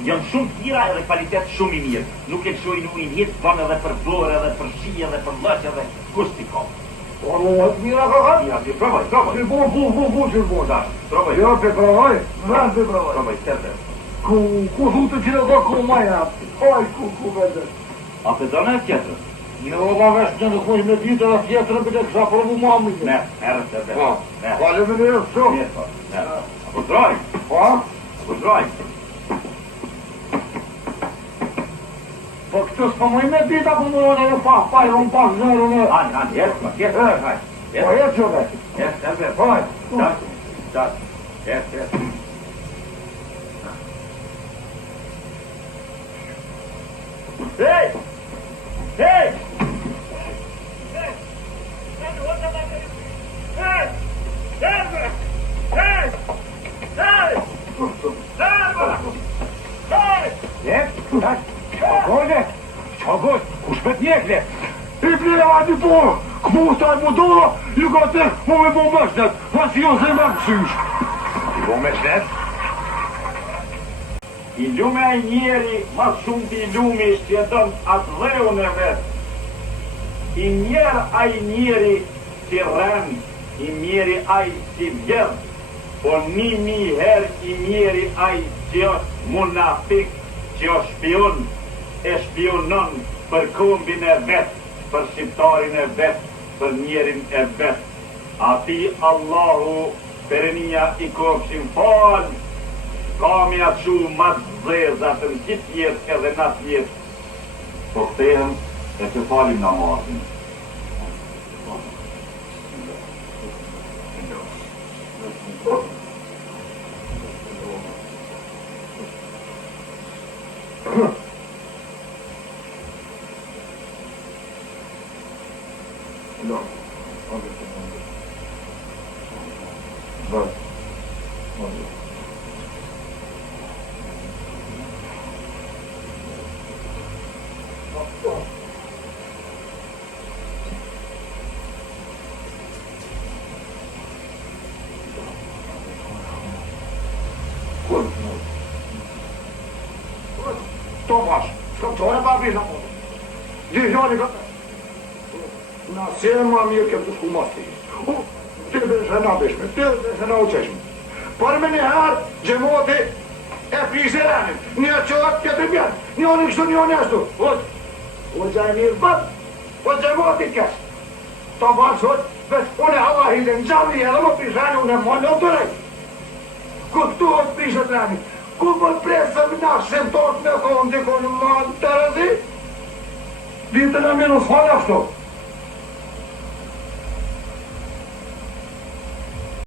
Janë shumë tira edhe kvalitet shumë I mirë. Nuk e shojnë ujin jetë banë edhe për borë, edhe për shi, edhe për lëq, edhe kushti ka. Po, mira ka ka? Ja, ti provoj. Ti bu, që bu. Da, provoj. Jo, pe provoj. Vend pe provoj. Provoj, tërë. Ku zhutë që në do ku maja. Oj, ku vende. A të dërnë e tjetër? Jo, ma vesh në nuk mojnë me ditë edhe tjetërën për të kësa provu mami. Ne, merë të dhe. Ne. Falem e njerë, shumë. Mirë, po. Ne. Apo droj. Pa? Apo droj. Po këtë s'pa mojnë me ditë apo më në e pak, pa i rëmë pak zërën e... Hanë, jetë, hajë. Po jetë që dhe. Jetë, Hajë. Jetë. Hey! Hey! Çogoj, kush me t'njekle? I blira ma t'i porë, këmu staj mu dola, ju ka të mu me bo me shnet, ma si jo se me kësysh. I bo me shnet? I lume a njeri, ma shumë t'i lume i shqetën atë dheun e vetë. I njerë a i njeri si rren, i njeri a i si vjerë, po 1000 herë i njeri a i që është munafik, që është shpion, e shpionon për kombin e vetë, për shqiptarin e vetë, për njerin e vetë. Ati Allahu përënia i kofshin falë, kami atë shu ma të zezat në qitë jetë edhe në atë jetë. Po këtëhem e të falim namazin. No. Bak. Tomasz, skąd pa bieża po. Gdzie zioni go? Na sema mirë ke të shku masti. Ti dhe se na bishme, ti dhe se na uqeshme. Por me një herë, gjemoti e frizeranin. Një qëtë këtë bjerë, njoni kështu, njoni ashtu. O gjaj mirë bët, o gjemoti kësë. Ta basot, veç une Allah i dhe në gjami edhe më frizerani, une më në të rej. Ku këtu o të frizerani, ku më presëm në shëntot me konë dikon më të rëzi, ditën e minus falë ashtu.